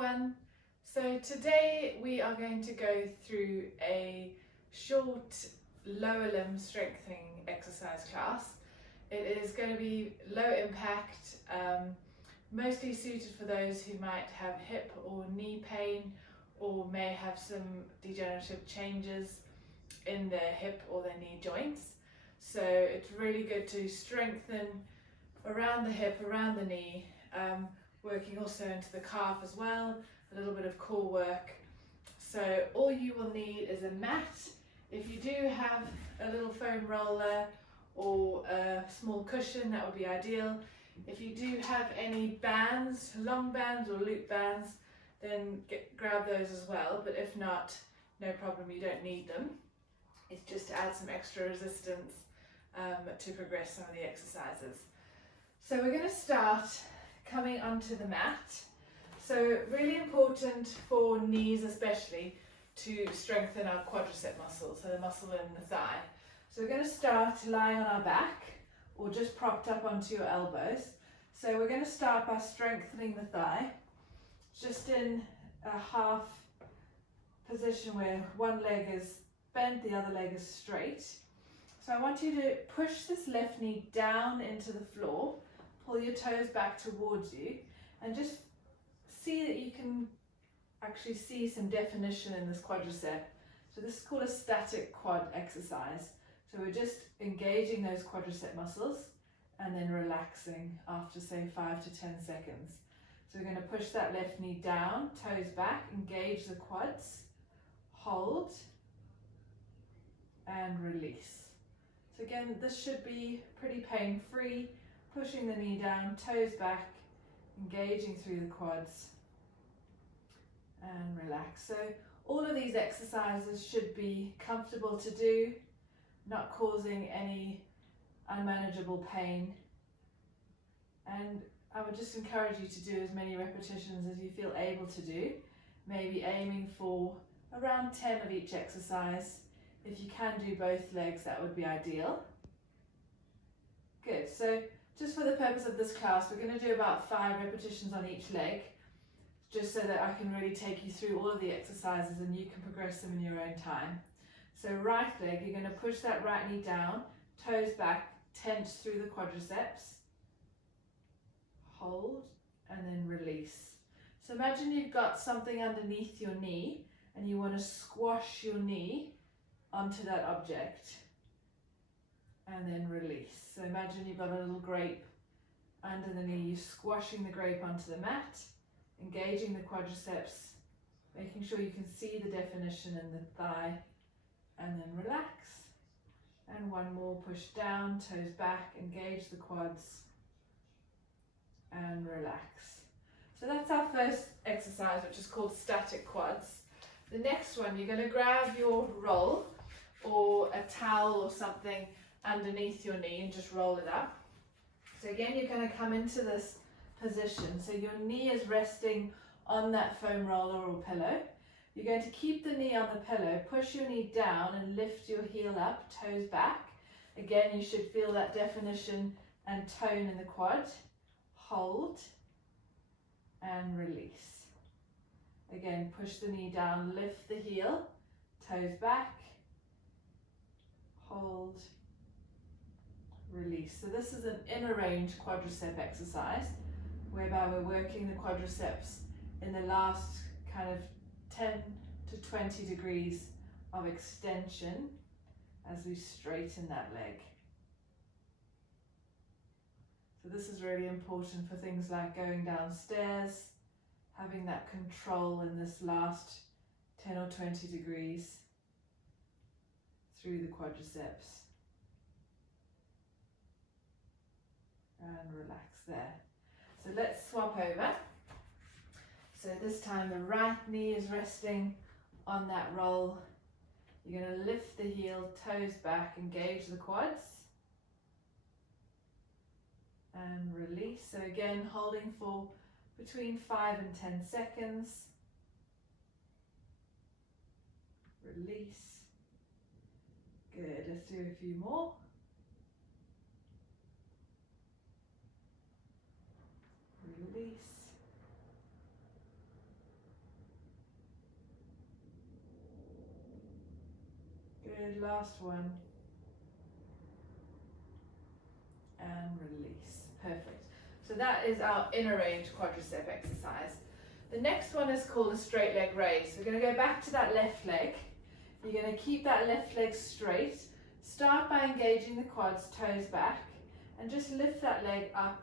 everyone. So today we are going to go through a short lower limb strengthening exercise class. It is going to be low impact, mostly suited for those who might have hip or knee pain or may have some degenerative changes in their hip or their knee joints. So it's really good to strengthen around the hip, around the knee, working also into the calf as well, a little bit of core work. So all you will need is a mat. If you do have a little foam roller or a small cushion, that would be ideal. If you do have any bands, long bands or loop bands, then grab those as well, but if not, no problem, you don't need them. It's just to add some extra resistance to progress some of the exercises. So we're going to start coming onto the mat. So really important for knees especially to strengthen our quadricep muscle, so the muscle in the thigh. So we're going to start lying on our back or just propped up onto your elbows. So we're going to start by strengthening the thigh, just in a half position where one leg is bent, the other leg is straight. So I want you to push this left knee down into the floor, pull your toes back towards you, and just see that you can actually see some definition in this quadricep. So this is called a static quad exercise. So we're just engaging those quadricep muscles and then relaxing after say 5 to 10 seconds. So we're going to push that left knee down, toes back, engage the quads, hold, and release. So again, this should be pretty pain-free, pushing the knee down, toes back, engaging through the quads, and relax. So all of these exercises should be comfortable to do, not causing any unmanageable pain. And I would just encourage you to do as many repetitions as you feel able to do, maybe aiming for around 10 of each exercise. If you can do both legs, that would be ideal. Good, so just for the purpose of this class, we're going to do about 5 repetitions on each leg, just so that I can really take you through all of the exercises and you can progress them in your own time. So right leg, you're going to push that right knee down, toes back, tense through the quadriceps, hold, and then release. So imagine you've got something underneath your knee and you want to squash your knee onto that object, and then release. So imagine you've got a little grape under the knee, you're squashing the grape onto the mat, engaging the quadriceps, making sure you can see the definition in the thigh, and then relax. And one more, push down, toes back, engage the quads, and relax. So that's our first exercise, which is called static quads. The next one, you're going to grab your roll or a towel or something underneath your knee and just roll it up. So again, you're going to come into this position. So your knee is resting on that foam roller or pillow. You're going to keep the knee on the pillow, push your knee down and lift your heel up, toes back. Again, you should feel that definition and tone in the quad. Hold and release. Again, push the knee down, lift the heel, toes back, hold, release. So this is an inner range quadricep exercise, whereby we're working the quadriceps in the last kind of 10 to 20 degrees of extension as we straighten that leg. So this is really important for things like going downstairs, having that control in this last 10 or 20 degrees through the quadriceps. And relax there. So let's swap over. So this time the right knee is resting on that roll. You're going to lift the heel, toes back, engage the quads, and release. So again, holding for between 5 and 10 seconds. Release. Good, let's do a few more. Release. Good, last one. And release. Perfect. So that is our inner range quadricep exercise. The next one is called a straight leg raise. We're going to go back to that left leg. You're going to keep that left leg straight. Start by engaging the quads, toes back, and just lift that leg up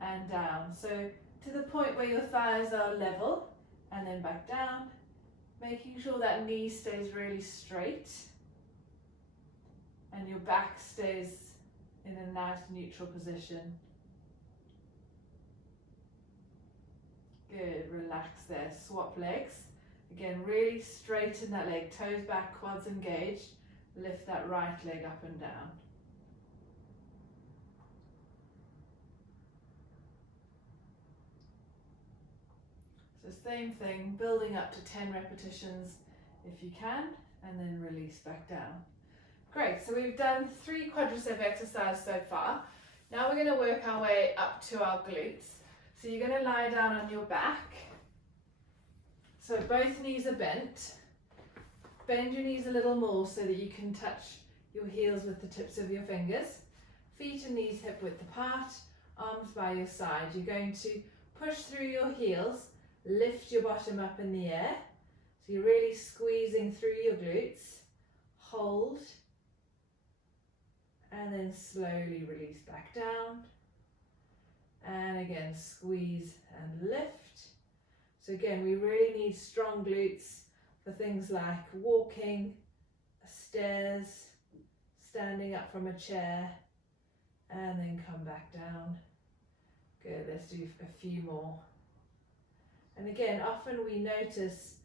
and down. So to the point where your thighs are level, and then back down, making sure that knee stays really straight and your back stays in a nice neutral position. Good, relax there. Swap legs. Again, really straighten that leg, toes back, quads engaged. Lift that right leg up and down. So same thing, building up to 10 repetitions if you can, and then release back down. Great, so we've done 3 quadricep exercises so far. Now we're going to work our way up to our glutes. So you're going to lie down on your back. So both knees are bent. Bend your knees a little more so that you can touch your heels with the tips of your fingers. Feet and knees hip width apart, arms by your side. You're going to push through your heels, lift your bottom up in the air. So you're really squeezing through your glutes. Hold. And then slowly release back down. And again, squeeze and lift. So again, we really need strong glutes for things like walking, stairs, standing up from a chair, and then come back down. Good, let's do a few more. And again, often we notice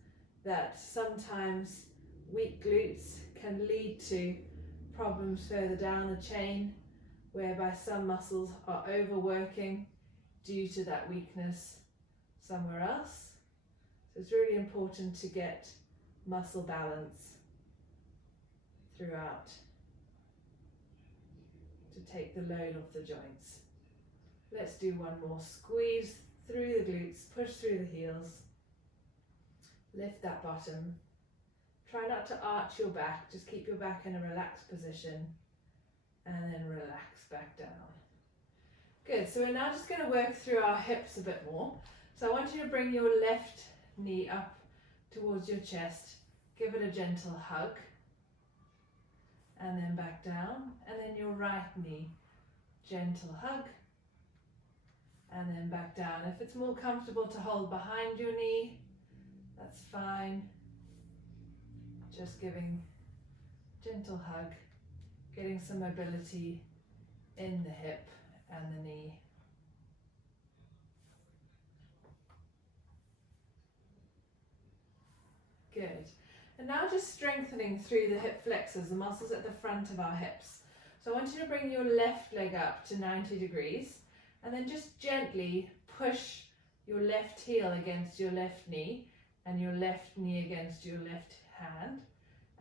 that sometimes weak glutes can lead to problems further down the chain, whereby some muscles are overworking due to that weakness somewhere else. So it's really important to get muscle balance throughout to take the load off the joints. Let's do one more. Squeeze through the glutes, push through the heels, lift that bottom. Try not to arch your back, just keep your back in a relaxed position and then relax back down. Good, so we're now just going to work through our hips a bit more. So I want you to bring your left knee up towards your chest, give it a gentle hug, and then back down, and then your right knee, gentle hug, and then back down. If it's more comfortable to hold behind your knee, that's fine. Just giving gentle hug, getting some mobility in the hip and the knee. Good. And now just strengthening through the hip flexors, the muscles at the front of our hips. So I want you to bring your left leg up to 90 degrees and then just gently push your left heel against your left knee and your left knee against your left hand,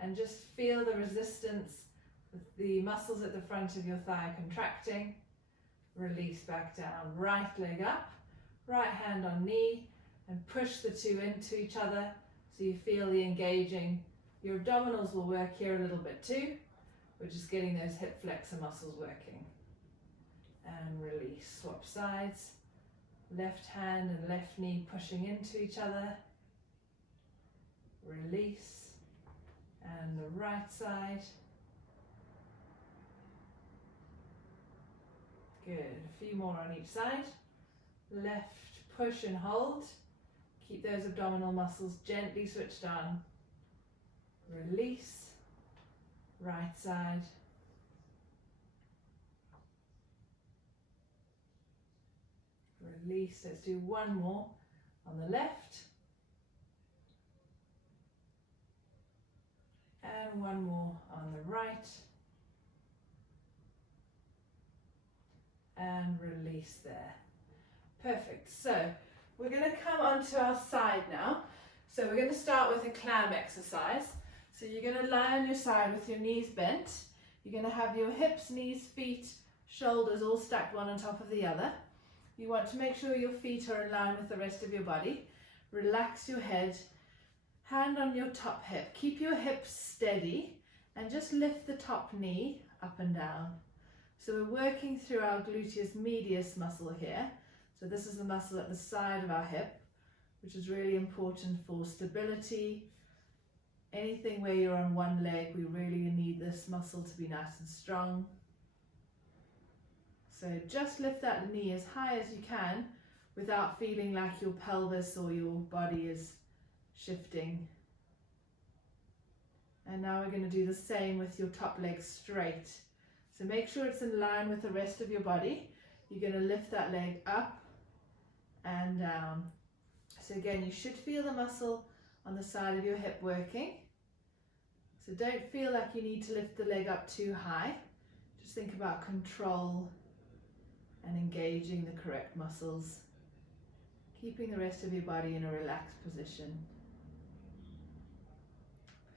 and just feel the resistance, the muscles at the front of your thigh contracting. Release back down, right leg up, right hand on knee, and push the two into each other so you feel the engaging. Your abdominals will work here a little bit too. We're just getting those hip flexor muscles working. And release, swap sides, left hand and left knee pushing into each other. Release, and the right side. Good, a few more on each side. Left, push and hold. Keep those abdominal muscles gently switched on. Release, right side. Release, let's do one more on the left. And one more on the right. And release there. Perfect. So we're going to come onto our side now. So we're going to start with a clam exercise. So you're going to lie on your side with your knees bent. You're going to have your hips, knees, feet, shoulders all stacked one on top of the other. You want to make sure your feet are in line with the rest of your body. Relax your head. Hand on your top hip. Keep your hips steady and just lift the top knee up and down. So we're working through our gluteus medius muscle here. So this is the muscle at the side of our hip, which is really important for stability. Anything where you're on one leg, we really need this muscle to be nice and strong. So just lift that knee as high as you can without feeling like your pelvis or your body is shifting. And now we're going to do the same with your top leg straight. So make sure it's in line with the rest of your body. You're going to lift that leg up and down. So again, you should feel the muscle on the side of your hip working. So don't feel like you need to lift the leg up too high. Just think about control and engaging the correct muscles. Keeping the rest of your body in a relaxed position.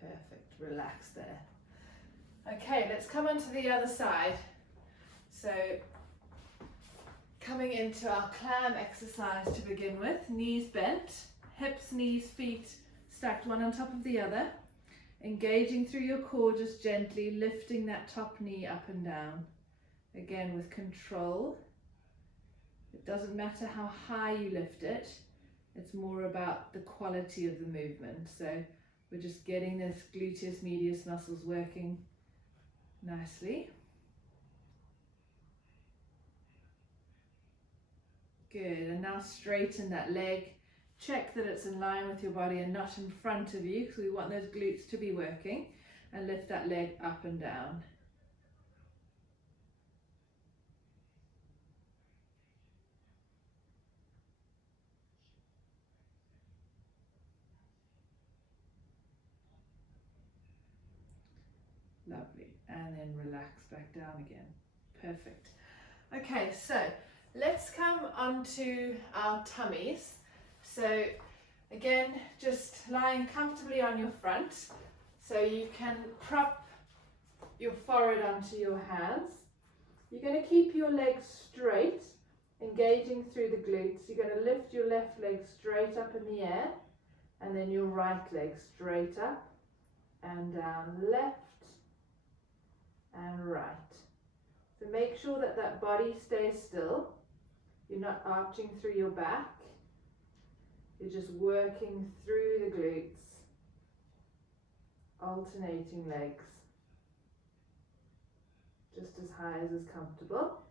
Perfect, relax there. Okay, let's come on to the other side. So coming into our clam exercise to begin with, knees bent, hips, knees, feet stacked one on top of the other. Engaging through your core, just gently lifting that top knee up and down. Again with control. It doesn't matter how high you lift it, it's more about the quality of the movement. So we're just getting this gluteus medius muscles working nicely. Good, and now straighten that leg. Check that it's in line with your body and not in front of you, because we want those glutes to be working. And lift that leg up and down. Lovely, and then relax back down again. Perfect. Okay, so let's come onto our tummies. So again, just lying comfortably on your front. So you can prop your forehead onto your hands. You're going to keep your legs straight, engaging through the glutes. You're going to lift your left leg straight up in the air, and then your right leg straight up and down, left and right. So make sure that that body stays still. You're not arching through your back. You're just working through the glutes, alternating legs, just as high as is comfortable.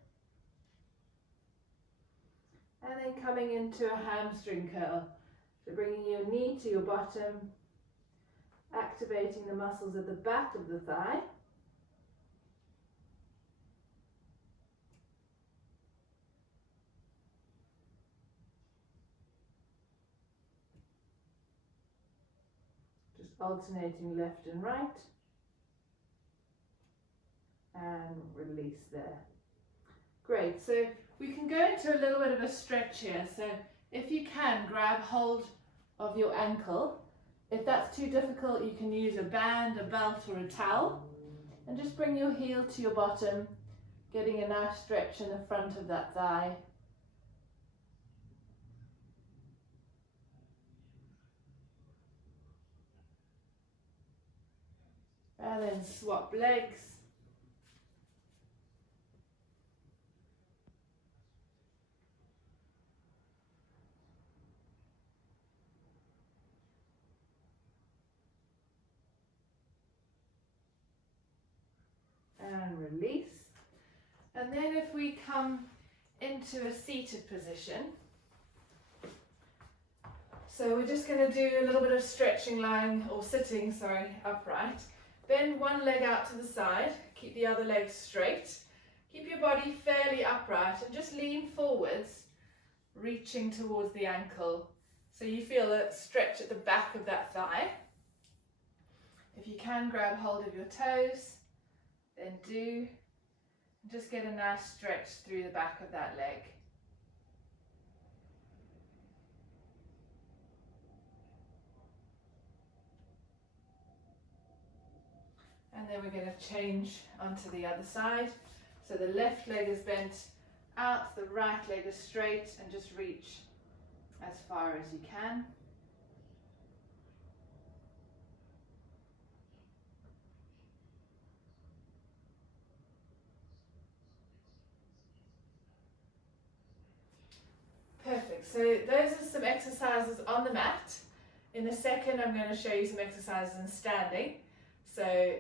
And then coming into a hamstring curl. So bringing your knee to your bottom, activating the muscles at the back of the thigh. Alternating left and right, and release there. Great, so we can go into a little bit of a stretch here. So if you can, grab hold of your ankle. If that's too difficult, you can use a band, a belt or a towel, and just bring your heel to your bottom, getting a nice stretch in the front of that thigh. And then swap legs. And release. And then if we come into a seated position, so we're just going to do a little bit of stretching, lying or sitting, upright. Bend one leg out to the side, keep the other leg straight. Keep your body fairly upright and just lean forwards, reaching towards the ankle. So you feel a stretch at the back of that thigh. If you can, grab hold of your toes, then do. Just get a nice stretch through the back of that leg. And then we're going to change onto the other side. So the left leg is bent out, the right leg is straight, and just reach as far as you can. So those are some exercises on the mat. In a second I'm going to show you some exercises in standing. So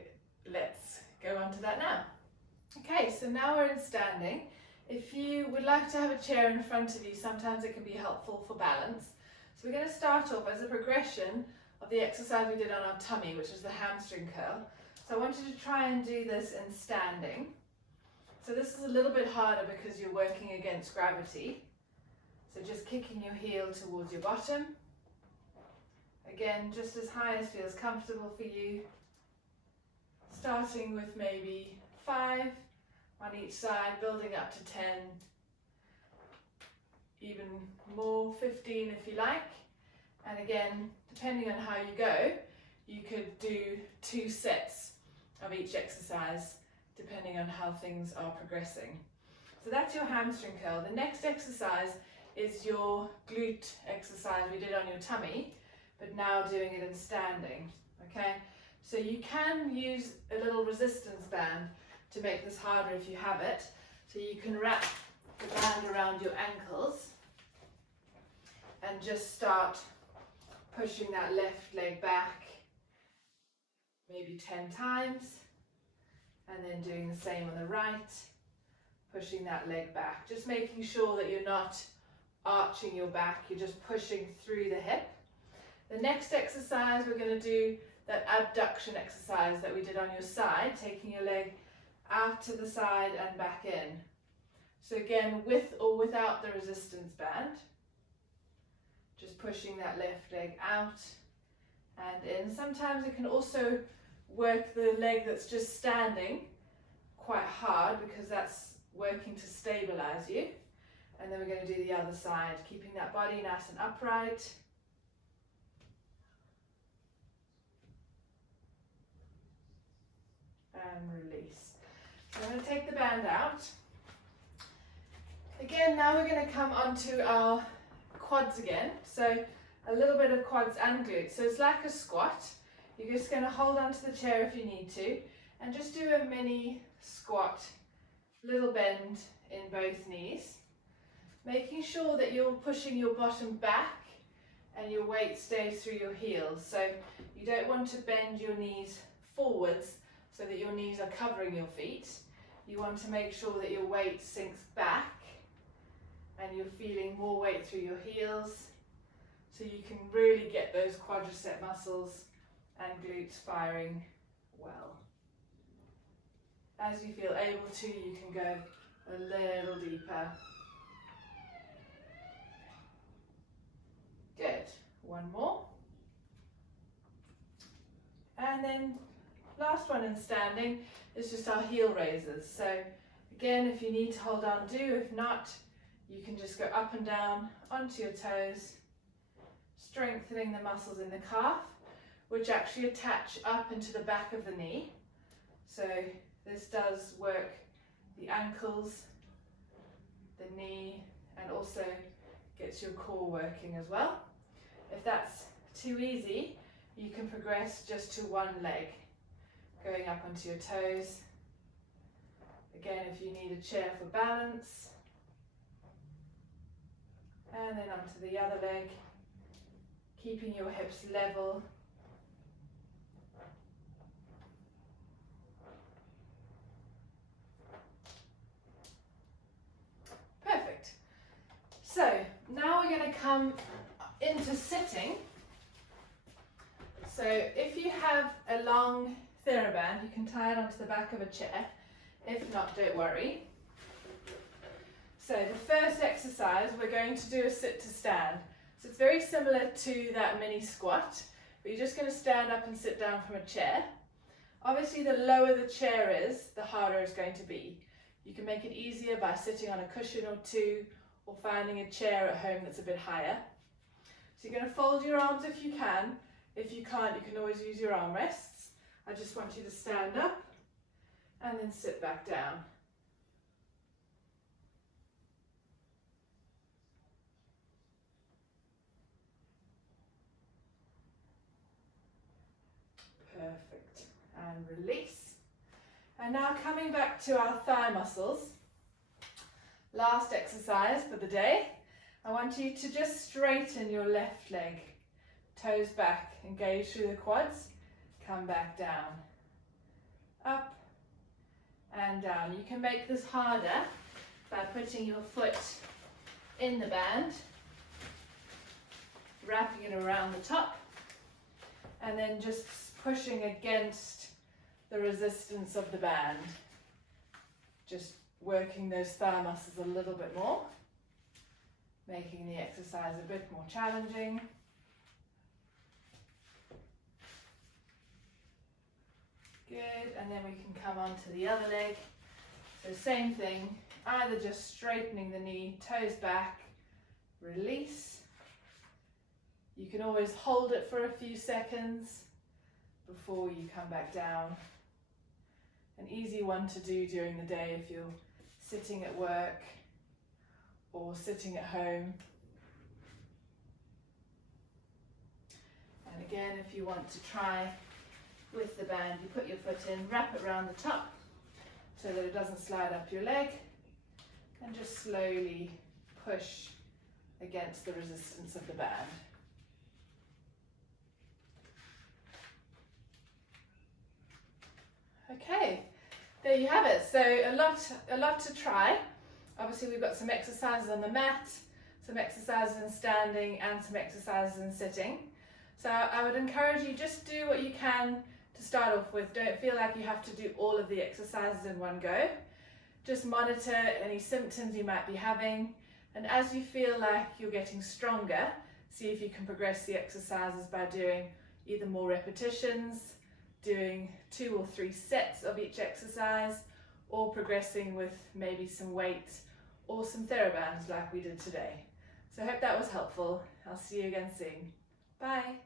let's go on to that now. Okay, so now we're in standing. If you would like to have a chair in front of you, sometimes it can be helpful for balance. So we're going to start off as a progression of the exercise we did on our tummy, which is the hamstring curl. So I want you to try and do this in standing. So this is a little bit harder because you're working against gravity. So just kicking your heel towards your bottom. Again, just as high as feels comfortable for you. Starting with maybe 5 on each side, building up to 10, even more, 15 if you like. And again, depending on how you go, you could do 2 sets of each exercise, depending on how things are progressing. So that's your hamstring curl. The next exercise is your glute exercise we did on your tummy, but now doing it in standing, okay? So you can use a little resistance band to make this harder if you have it. So you can wrap the band around your ankles and just start pushing that left leg back maybe 10 times, and then doing the same on the right, pushing that leg back. Just making sure that you're not arching your back, you're just pushing through the hip. The next exercise, we're going to do that abduction exercise that we did on your side, taking your leg out to the side and back in. So again, with or without the resistance band, just pushing that left leg out and in. Sometimes it can also work the leg that's just standing quite hard because that's working to stabilize you. And then we're going to do the other side, keeping that body nice and upright. And release. So I'm going to take the band out. Again, now we're going to come onto our quads again. So a little bit of quads and glutes. So it's like a squat. You're just going to hold onto the chair if you need to, and just do a mini squat, little bend in both knees, making sure that you're pushing your bottom back and your weight stays through your heels. So you don't want to bend your knees forwards so that your knees are covering your feet. You want to make sure that your weight sinks back and you're feeling more weight through your heels, so you can really get those quadricep muscles and glutes firing well. As you feel able to, you can go a little deeper. Good. One more. And then last one in standing is just our heel raisers. So again, if you need to hold on, do. If not, you can just go up and down onto your toes, strengthening the muscles in the calf, which actually attach up into the back of the knee. So this does work the ankles, the knee, and also gets your core working as well. If that's too easy, you can progress just to one leg, going up onto your toes. Again, if you need a chair for balance, and then onto the other leg, keeping your hips level. Perfect. So now we're going to come into sitting. So if you have a long theraband, you can tie it onto the back of a chair. If not, don't worry. So the first exercise, we're going to do a sit to stand. So it's very similar to that mini squat, but you're just going to stand up and sit down from a chair. Obviously, the lower the chair is, the harder it's going to be. You can make it easier by sitting on a cushion or two, or finding a chair at home that's a bit higher. So you're going to fold your arms if you can. If you can't, you can always use your armrests. I just want you to stand up and then sit back down. Perfect. And release. And now coming back to our thigh muscles. Last exercise for the day. I want you to just straighten your left leg, toes back, engage through the quads, come back down, up and down. You can make this harder by putting your foot in the band, wrapping it around the top, and then just pushing against the resistance of the band. Just working those thigh muscles a little bit more, making the exercise a bit more challenging. Good, and then we can come on to the other leg. So same thing, either just straightening the knee, toes back, release. You can always hold it for a few seconds before you come back down. An easy one to do during the day if you're sitting at work or sitting at home. And again, if you want to try with the band, you put your foot in, wrap it around the top so that it doesn't slide up your leg, and just slowly push against the resistance of the band. Okay, there you have it. So a lot to try. Obviously we've got some exercises on the mat, some exercises in standing, and some exercises in sitting. So I would encourage you, just do what you can to start off with. Don't feel like you have to do all of the exercises in one go. Just monitor any symptoms you might be having, and as you feel like you're getting stronger, see if you can progress the exercises by doing either more repetitions, doing 2 or 3 sets of each exercise, or progressing with maybe some weights or some therabands like we did today. So I hope that was helpful. I'll see you again soon. Bye.